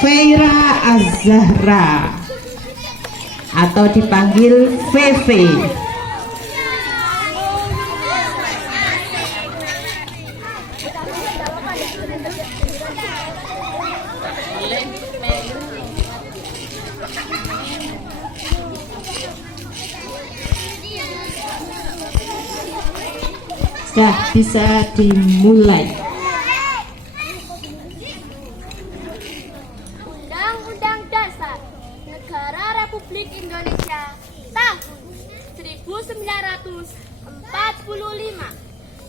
Feira Az-Zahra atau dipanggil Feve. Sudah bisa dimulai. Undang-Undang Dasar Negara Republik Indonesia tahun 1945.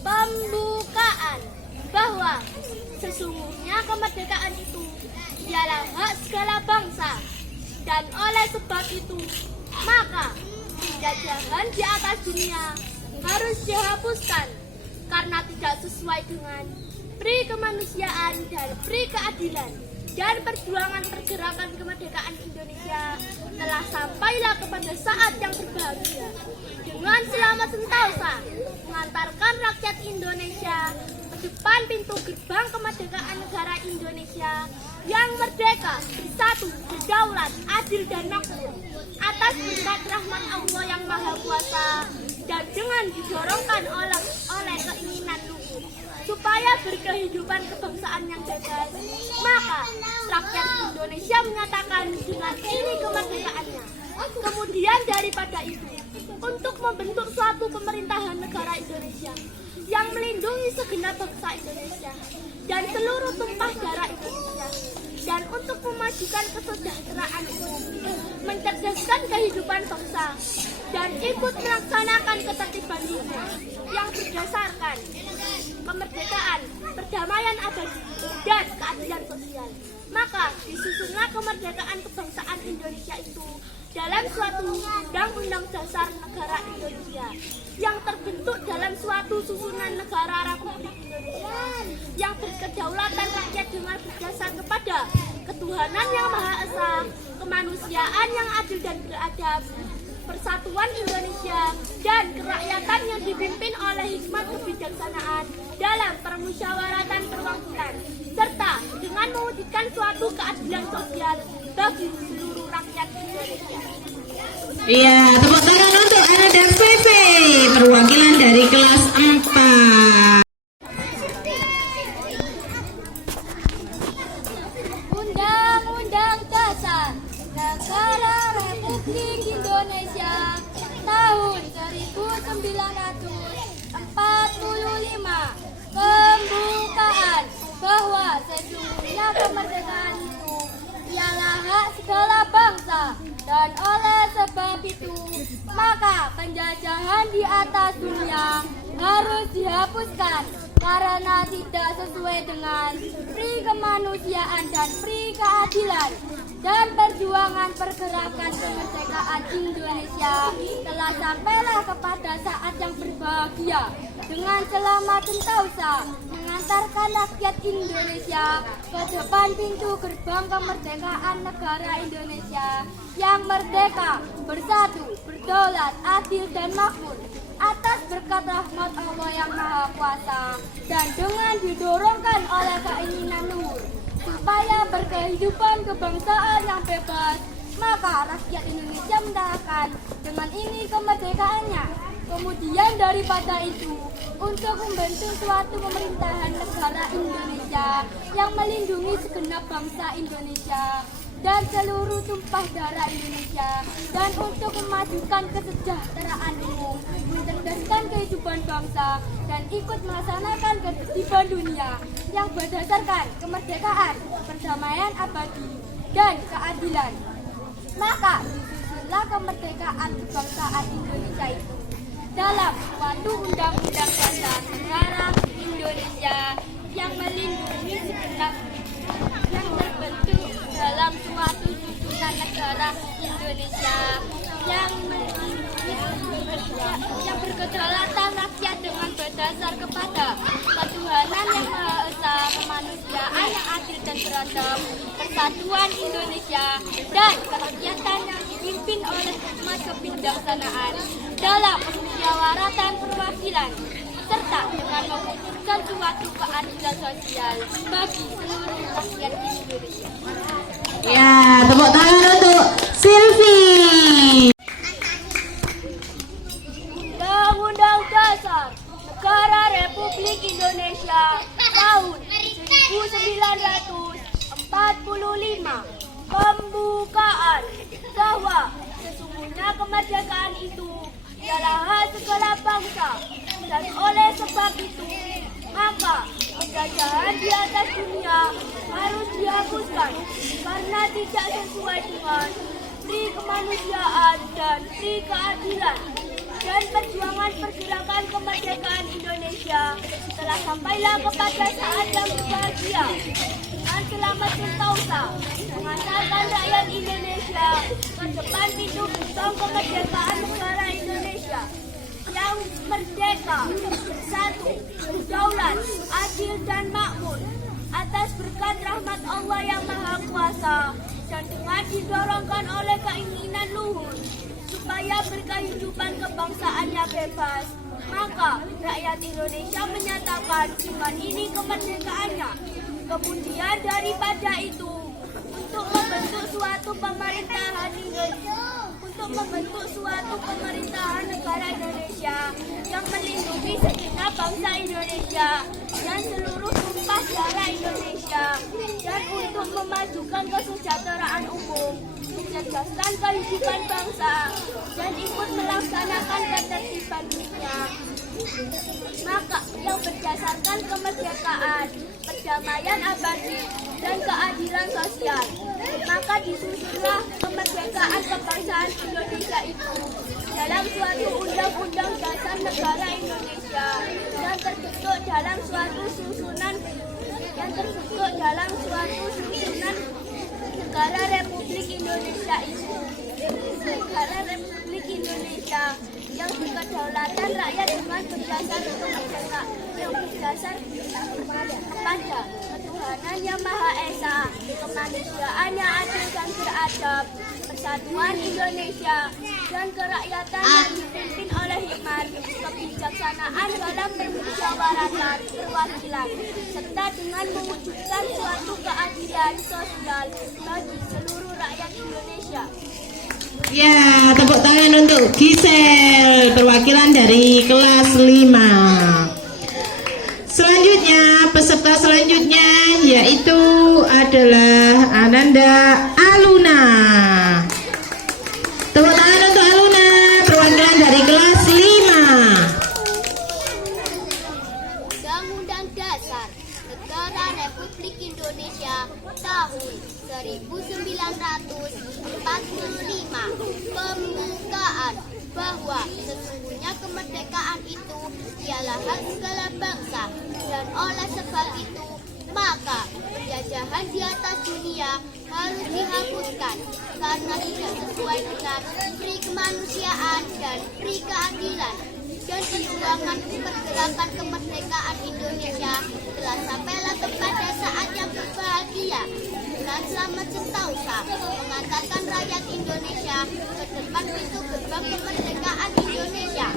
Pembukaan bahwa sesungguhnya kemerdekaan itu ialah hak segala bangsa, dan oleh sebab itu maka penjajahan di atas dunia harus dihapuskan karena tidak sesuai dengan pri kemanusiaan dan pri keadilan, dan perjuangan pergerakan kemerdekaan Indonesia telah sampailah kepada saat yang berbahagia dengan selamat sentosa mengantarkan rakyat Indonesia ke depan pintu gerbang kemerdekaan negara Indonesia yang merdeka, bersatu, berdaulat, adil dan makmur atas berkat rahmat Allah yang Maha Kuasa, dan dengan didorongkan oleh keinginan luhur supaya berkehidupan kebangsaan yang bebas, maka rakyat Indonesia menyatakan dengan ini kemerdekaannya. Kemudian daripada itu, untuk membentuk suatu pemerintahan negara Indonesia yang melindungi segenap bangsa Indonesia dan seluruh tumpah darah Indonesia, dan untuk memajukan kesejahteraan umum, mencerdaskan kehidupan bangsa, dan ikut melaksanakan ketertiban dunia yang berdasarkan kemerdekaan, perdamaian abadi, dan keadilan sosial. Maka disusunlah kemerdekaan kebangsaan Indonesia itu dalam suatu undang-undang dasar negara Indonesia yang terbentuk dalam suatu susunan negara Republik Indonesia yang berkedaulatan rakyat dengan berdasar kepada ketuhanan yang Maha Esa, kemanusiaan yang adil dan beradab, persatuan Indonesia, dan kerakyatan yang dipimpin oleh hikmat kebijaksanaan dalam permusyawaratan perwakilan, serta dengan mewujudkan suatu keadilan sosial bagi seluruh rakyat Indonesia. Iya, tepuk tangan untuk Ana dan Feve, perwakilan dari kelas 4. Undang-Undang Dasar Negara Republik Indonesia tahun 1945. Pembukaan bahwa sesungguhnya kemerdekaan itu ialah hak segala bangsa, dan oleh sebab itu maka penjajahan di atas dunia harus dihapuskan karena tidak sesuai dengan pri kemanusiaan dan pri keadilan, dan perjuangan pergerakan kemerdekaan Indonesia telah sampailah kepada saat yang berbahagia dengan selamat sentosa mengantarkan rakyat Indonesia ke depan pintu gerbang kemerdekaan negara Indonesia yang merdeka, bersatu, berdaulat, adil dan makmur atas berkat rahmat Allah yang Maha Kuasa, dan dengan didorongkan oleh keinginan luhur supaya berkehidupan kebangsaan yang bebas, maka rakyat Indonesia menyatakan dengan ini kemerdekaannya. Kemudian daripada itu, untuk membentuk suatu pemerintahan negara Indonesia yang melindungi segenap bangsa Indonesia dan seluruh tumpah darah Indonesia, dan untuk memajukan kesejahteraan umum, mencerdaskan kehidupan bangsa, dan ikut melaksanakan ketertiban dunia yang berdasarkan kemerdekaan, perdamaian abadi, dan keadilan. Maka disusunlah kemerdekaan kebangsaan Indonesia itu dalam suatu undang-undang dasar negara Indonesia yang melindungi segenap, yang terbentuk dalam suatu susunan negara Indonesia yang berkedaulatan rakyat dengan berdasar kepada ketuhanan yang Maha Esa, kemanusiaan yang adil dan beradab, persatuan Indonesia, dan kerakyatan yang dipimpin oleh hikmat kebijaksanaan dalam musyawaratan perwakilan, serta dengan mewujudkan suatu keadilan sosial bagi seluruh rakyat Indonesia. tepuk tangan untuk Silvi. Undang-Undang Dasar Negara Republik Indonesia tahun 1945 pembukaan bahwa sesungguhnya kemerdekaan itu ialah hak segala bangsa, dan oleh sebab itu maka penjajahan di atas dunia harus dihapuskan karena tidak sesuai dengan pri kemanusiaan dan pri keadilan. Dan perjuangan pergerakan kemerdekaan Indonesia telah sampailah kepada saat yang berbahagia dengan selamat sentosa mengantarkan rakyat Indonesia ke depan pintu gerbang kemerdekaan negara Indonesia yang merdeka, bersatu, berdaulat, adil dan makmur atas berkat rahmat Allah yang Maha Kuasa, dan dengan didorongkan oleh keinginan luhur supaya berkehidupan kebangsaannya bebas, maka rakyat Indonesia menyatakan iman ini kemerdekaannya. Kemudian daripada itu, untuk membentuk suatu pemerintahan negara Indonesia yang melindungi segenap bangsa Indonesia dan seluruh tumpah darah Indonesia, dan untuk memajukan kesejahteraan umum, mencerdaskan kehidupan bangsa, dan ikut melaksanakan ketertiban dunia, maka yang berdasarkan kemerdekaan, perdamaian abadi, dan keadilan sosial, maka disusunlah kemerdekaan kebangsaan Indonesia itu dalam suatu undang-undang dasar negara Indonesia yang terbentuk dalam suatu susunan negara Republik Indonesia itu. Negara Republik Indonesia yang berkedaulatan rakyat dengan berdasar kemerdekaan yang berdasar kepada ketuhanan yang Maha Esa, kemanusiaan yang adil dan beradab, persatuan Indonesia, dan kerakyatan yang dipimpin oleh hikmat, kebijaksanaan dalam permusyawaratan perwakilan, serta dengan mewujudkan suatu keadilan sosial bagi seluruh rakyat Indonesia. Ya, tepuk tangan untuk Gisel, perwakilan dari kelas 5. Selanjutnya, peserta selanjutnya yaitu adalah Ananda Aluna. Tepuk tangan untuk Aluna, perwakilan dari kelas 5. Undang-Undang Dasar Negara Republik Indonesia tahun 1945 pembukaan bahwa sesungguhnya kemerdekaan itu ialah hak segala bangsa, dan oleh sebab itu maka penjajahan di atas dunia harus dihapuskan karena tidak sesuai dengan pri kemanusiaan dan pri keadilan. Dan perjuangan pergerakan kemerdekaan Indonesia telah sampailah kepada saat yang berbahagia dengan selamat sentosa mengantarkan rakyat Indonesia ke depan pintu gerbang kemerdekaan Indonesia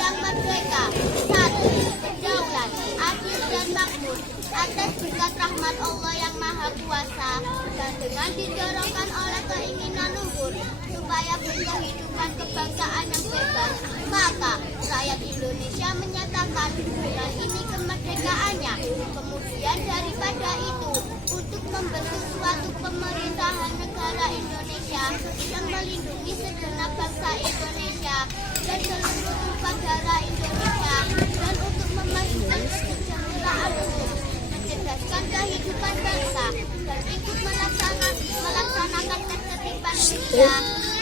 yang merdeka, satu, berdaulat, adil dan makmur atas berkat rahmat Allah yang Maha Kuasa, dan dengan didorongkan oleh keinginan luhur supaya berkehidupan kebangsaan yang bebas, maka rakyat Indonesia menyatakan dengan ini kemerdekaannya. Kemudian daripada itu, untuk membentuk suatu pemerintahan negara Indonesia yang melindungi segenap bangsa Indonesia dan seluruh tumpah darah Indonesia, dan untuk memajukan kesejahteraan umum, mencerdaskan kehidupan bangsa, dan ikut melaksanakan ketertiban dunia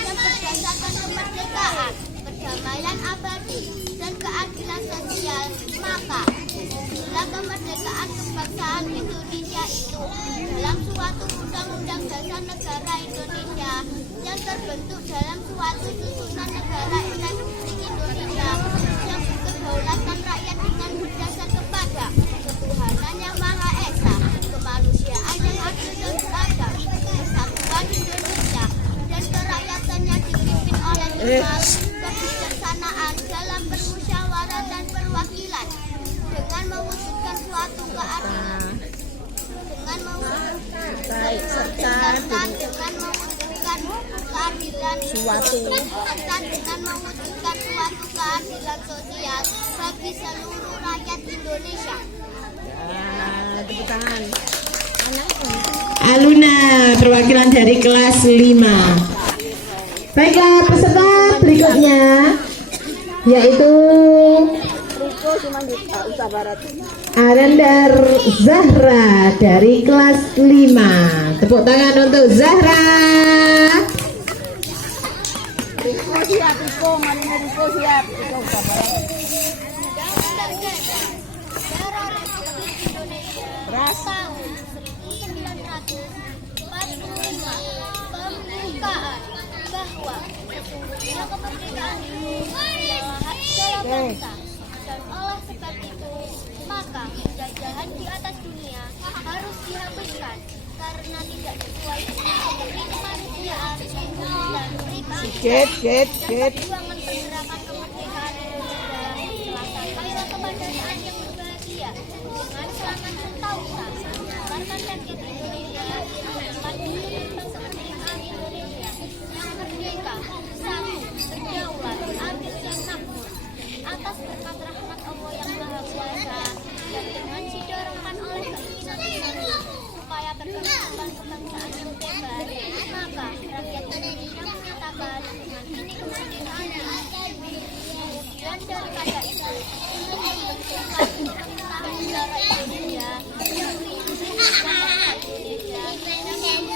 yang berdasarkan kemerdekaan, perdamaian abadi, dan keadilan sosial, maka disitulah kemerdekaan kebangsaan Indonesia itu dalam suatu undang-undang dasar negara Indonesia yang terbentuk dalam suatu susunan negara Republik Indonesia yang berkedaulatan rakyat dengan berdasar kepada ketuhanan yang Maha Esa, kemanusiaan yang adil dan beradab, persatuan Indonesia, dan kerakyatan yang dipimpin oleh hikmat, kebijaksanaan dalam permusyawaratan perwakilan, dengan mewujudkan suatu keadilan, dengan mewujudkan spontan dengan mewujudkan keadilan spontan dengan mewujudkan suatu keadilan sosial bagi seluruh rakyat Indonesia. Tepuk tangan. Aluna, perwakilan dari kelas 5. Baiklah, peserta berikutnya yaitu Arendar Zahra dari kelas 5. Tepuk tangan untuk Zahra. Riko siap, Riko. Marinya Riko siap. Riko Usaha Barat. Ras. Tahun 1945 pembukaan bahwa sesungguhnya kemerdekaan itu adalah hak segala bangsa, dan oleh sebab itu maka penjajahan di atas dunia harus dihapuskan karena tidak sesuai dengan seperti kemanusiaan dan Get. perjuangan pergerakan kemerdekaan Indonesia telah sampailah kepada saat yang berbahagia dengan selamat sentausa mengabarkan rakyat Indonesia dapat menunjukkan kemerdekaan Indonesia yang merdeka, satu, berdaulat, adil dan makmur atas berkat rahmat Allah yang Maha Kuasa, dan dengan didorongkan oleh keinginan Indonesia supaya berkembang kebangsaan yang bebas, maka rakyat Indonesia menyatakan dengan ini kemerdekaan kemudian daripada itu untuk membentukkan pemerintahan negara Indonesia yang melindungi bangsa Indonesia dan mencerdaskan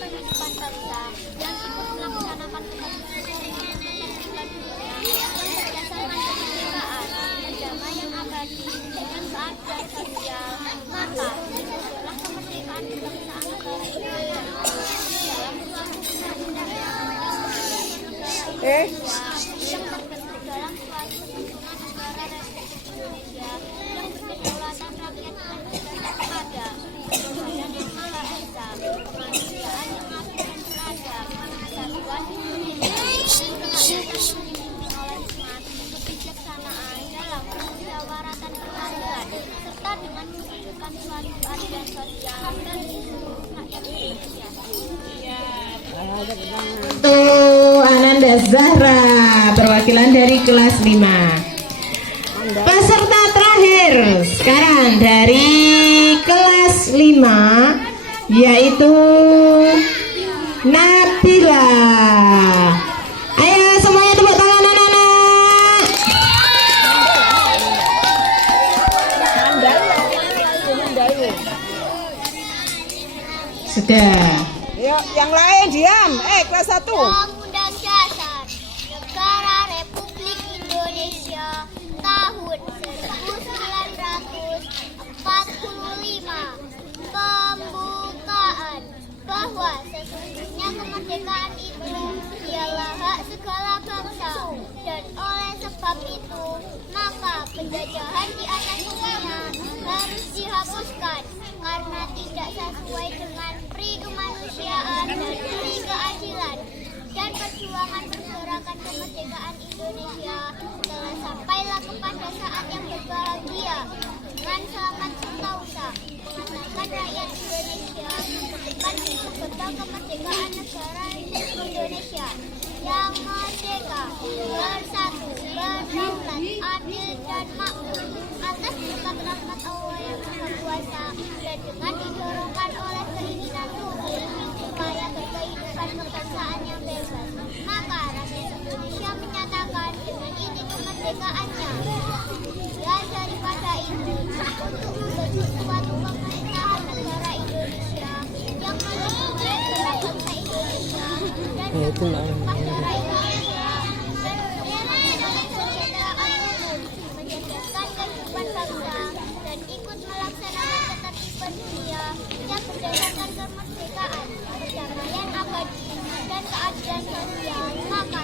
kehidupan bangsa dan ikut melaksanakan kemerdekaan dunia berdasarkan kemerdekaan, perdamaian abadi dengan keadilan sosial, maka adalah kemerdekaan kebangsaan negara Indonesia dalam suatu undang-undang yang terbentuk dalam suatu susunan negara Republik Indonesia yang berkedaulatan rakyat dan berdasar pada ketuhanan yang Maha Esa, kemanusiaan yang adil dan beradab, kesatuan Indonesia, dan kerakyatan yang dipimpin oleh hikmat, kebijaksanaan dalam permusyawaratan perwakilan, serta dengan mewujudkan suatu keadilan sosial bagi seluruh rakyat Indonesia. Untuk Ananda Zahra, perwakilan dari kelas 5. Peserta terakhir sekarang dari kelas 5 yaitu Nabila. Ayo semuanya tepuk tangan anak-anak. Sudah. Yuk, yang lain diam. Kelas 1. Undang-Undang Dasar Negara Republik Indonesia tahun 1945 pembukaan bahwa sesungguhnya kemerdekaan itu ialah hak segala bangsa, dan oleh sebab itu maka penjajahan di atas dunia harus dihapuskan karena tidak sesuai dengan pri kemanusiaan dan pri keadilan, dan perjuangan pergerakan kemerdekaan Indonesia telah sampailah kepada saat yang berbahagia dengan selamat sentausa mengantarkan rakyat Indonesia depan pintu gerbang kemerdekaan negara Indonesia yang merdeka, bersatu, berdaulat, adil dan makmur atas berkat rahmat Allah yang Maha Kuasa, dan dengan didorongkan oleh keinginan Tuhan supaya berkehidupan kebangsaan yang bebas, maka rakyat Indonesia menyatakan dengan ini kemerdekaannya. Dan daripada itu, untuk membentuk suatu pemerintahan negara Indonesia yang melindungi segala bangsa Indonesia dan memperjuangkan negara Indonesia dan menjaga kesejahteraan umum, mencerdaskan kehidupan bangsa, dan ikut melaksanakan ketertiban dunia yang berdasarkan kemerdekaan, perdamaian abadi, dan keadilan sosial, maka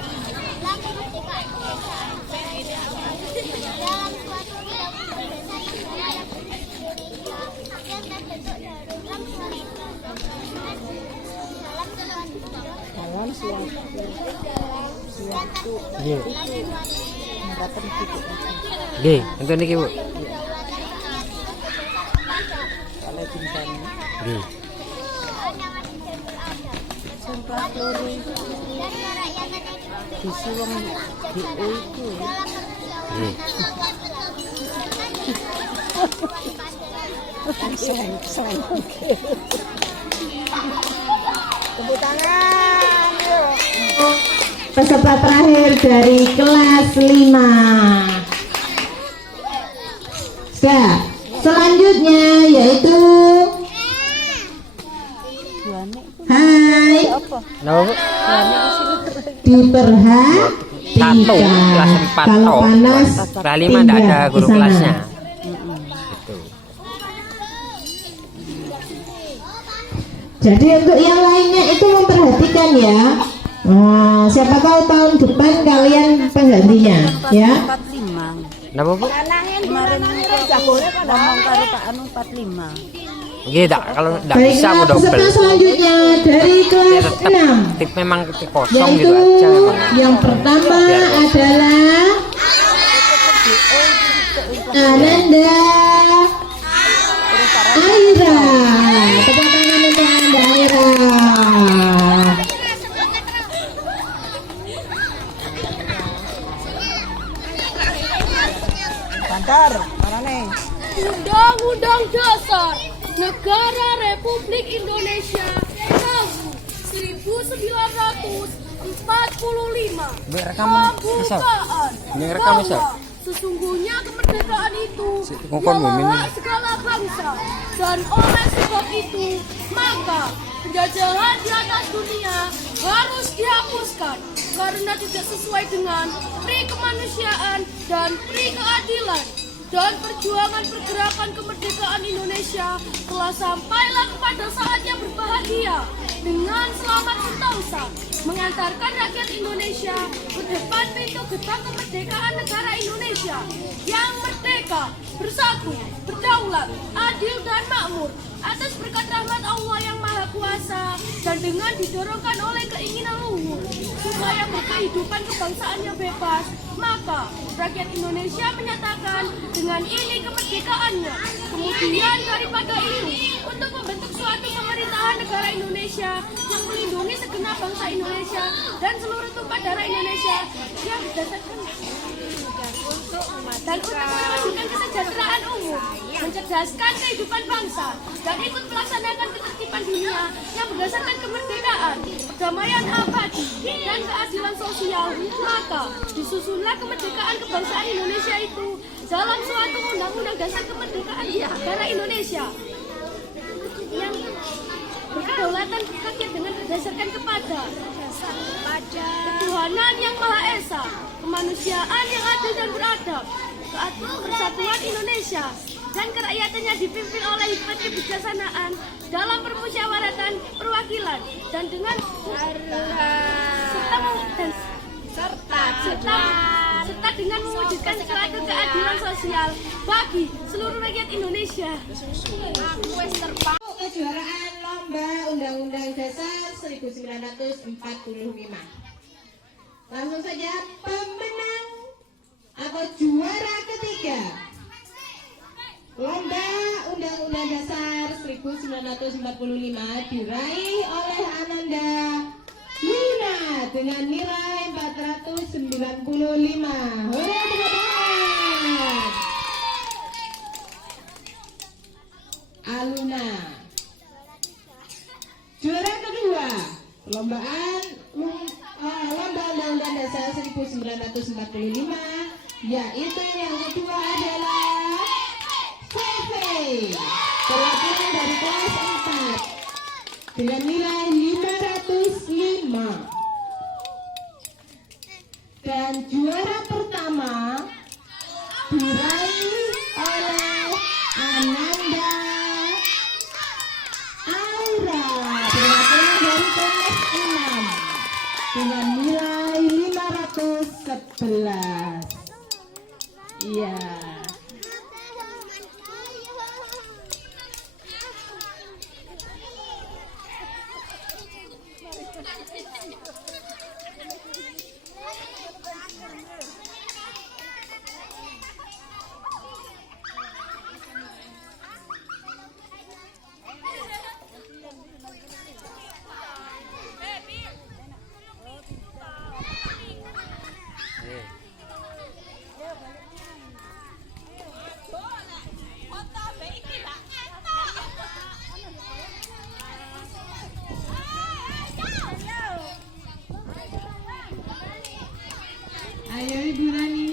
dalam kemerdekaan kebangsaan negara Indonesia dalam suatu undang-undang dasar negara Republik Indonesia yang terbentuk dalam suatu undang-undang dalam suatu Nggih, enten niki, Bu. Nggih. Sempat loro disulung DO itu. Nggih. Sayang. Tepuk tangan. Yuk. Peserta terakhir dari kelas 5. Sudah. Selanjutnya yaitu Hai Napa? diperhatikan. Kelas 4 Kalau toh. panas Kelas 5 enggak ada tinggal guru di sana. kelasnya. Gitu. Jadi untuk yang lainnya itu memperhatikan ya. Nah, siapa tahu tahun depan kalian penggantinya ya. 45. Napa, Bu? Kemarin ngomong karo Pak Anu 45. Nggih, kalau enggak bisa Baiklah, Bu double. peserta selanjutnya dari Dia kelas tetap 6 tip memang kosong yaitu gitu aja memang. yang pertama adalah Ananda Aira. Tepuk tangan untuk Ananda Aira. Bantar, mana nih? Undang-Undang Dasar Negara Republik Indonesia tahun 1945. Ini rekam misal. Pembukaan Ini rekam misal. bahwa sesungguhnya kemerdekaan itu ngokon mumin. hak segala bangsa, dan oleh sebab itu maka penjajahan di atas dunia harus dihapuskan karena tidak sesuai dengan pri kemanusiaan dan pri keadilan. Dan perjuangan pergerakan kemerdekaan Indonesia telah sampailah kepada saatnya berbahagia dengan selamat sentosa mengantarkan rakyat Indonesia ke depan pintu gerbang kemerdekaan negara Indonesia yang merdeka, bersatu, berdaulat, adil dan makmur atas berkat rahmat Allah yang Maha Kuasa dan dengan didorongkan oleh keinginan luhur supaya berkehidupan kebangsaannya bebas, maka rakyat Indonesia menyatakan dengan ini kemerdekaannya. Kemudian daripada itu, untuk membentuk suatu pemerintahan negara Indonesia yang melindungi segenap bangsa Indonesia dan seluruh tumpah darah Indonesia yang berdasarkan dan untuk mewujudkan kesejahteraan umum, mencerdaskan kehidupan bangsa, dan ikut melaksanakan ketertiban dunia yang berdasarkan kemerdekaan, perdamaian abadi, dan keadilan sosial, maka disusunlah kemerdekaan kebangsaan Indonesia itu dalam suatu undang-undang dasar kemerdekaan negara Indonesia yang berkedaulatan rakyat dengan berdasarkan kepada ketuhanan yang Maha Esa, kemanusiaan yang adil dan beradab, kesatuan Indonesia, dan kerakyatannya dipimpin oleh hikmat kebijaksanaan dalam permusyawaratan perwakilan dan dengan serta dengan mewujudkan suatu keadilan sosial bagi seluruh rakyat Indonesia. Kejuaraan lomba Undang-Undang Dasar 1945. Langsung saja pemenang atau juara ketiga lomba Undang-Undang Dasar 1945 diraih oleh Ananda Lina dengan nilai 495. Hore, tepuk tangan. Aluna. Juara kedua perlombaan lomba Undang-Undang Dasar 1945 yaitu yang kedua adalah Fefe, perwakilan dari kelas 4 dengan nilai 505. Dan juara pertama diraih oleh Ananda Aura, perwakilan dari kelas 6 dengan nilai 511. Iya. Ayo Ibu Rani.